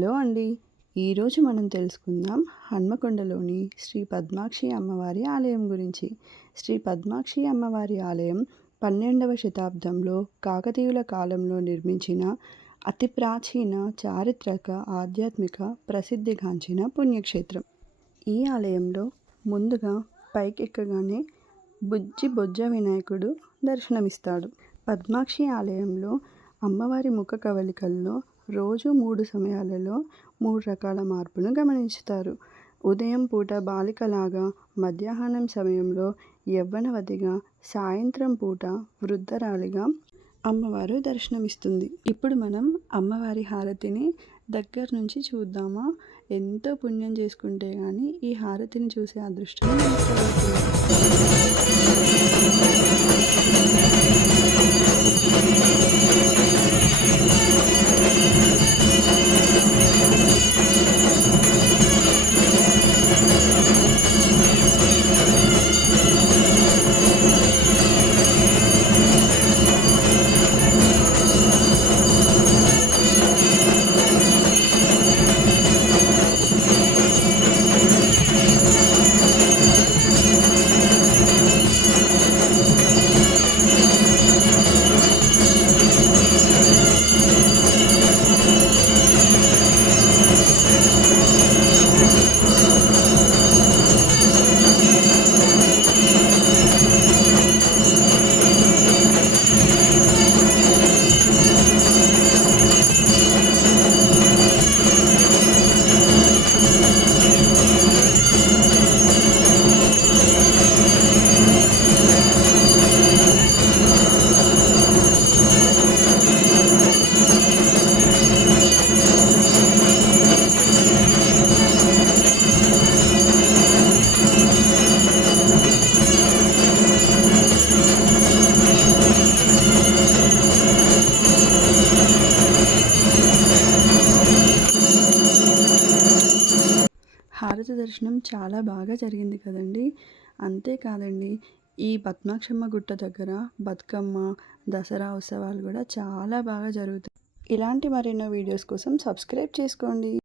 Hello అండి. ఈరోజు మనం తెలుసుకుందాం హన్మకొండలోని శ్రీ పద్మాక్షి అమ్మవారి ఆలయం గురించి. శ్రీ పద్మాక్షి అమ్మవారి ఆలయం 12వ శతాబ్దంలో కాకతీయుల కాలంలో నిర్మించిన అతి ప్రాచీన చారిత్రక ఆధ్యాత్మిక ప్రసిద్ధిగాంచిన పుణ్యక్షేత్రం. ఈ ఆలయంలో ముందుగా పైకెక్కగానే బుజ్జి బొజ్జ వినాయకుడు దర్శనమిస్తాడు. పద్మాక్షి ఆలయంలో అమ్మవారి ముఖ కవళికల్లో రోజు 3 సమయాలలో 3 రకాల మార్పును గమనించుతారు. ఉదయం పూట బాలికలాగా, మధ్యాహ్నం సమయంలో యవ్వనవతిగా, సాయంత్రం పూట వృద్ధరాలిగా అమ్మవారు దర్శనమిస్తుంది. ఇప్పుడు మనం అమ్మవారి హారతిని దగ్గర నుంచి చూద్దామా? ఎంతో పుణ్యం చేసుకుంటే కానీ ఈ హారతిని చూసే అదృష్టం మనకు కలుగుతుంది. హారతి దర్శనం చాలా బాగా జరిగింది కదండి. అంతేకాదండి, ఈ పద్మాక్షమ్మ గుట్ట దగ్గర బతుకమ్మ, దసరా ఉత్సవాలు కూడా చాలా బాగా జరుగుతాయి. ఇలాంటి మరెన్నో వీడియోస్ కోసం సబ్స్క్రైబ్ చేసుకోండి.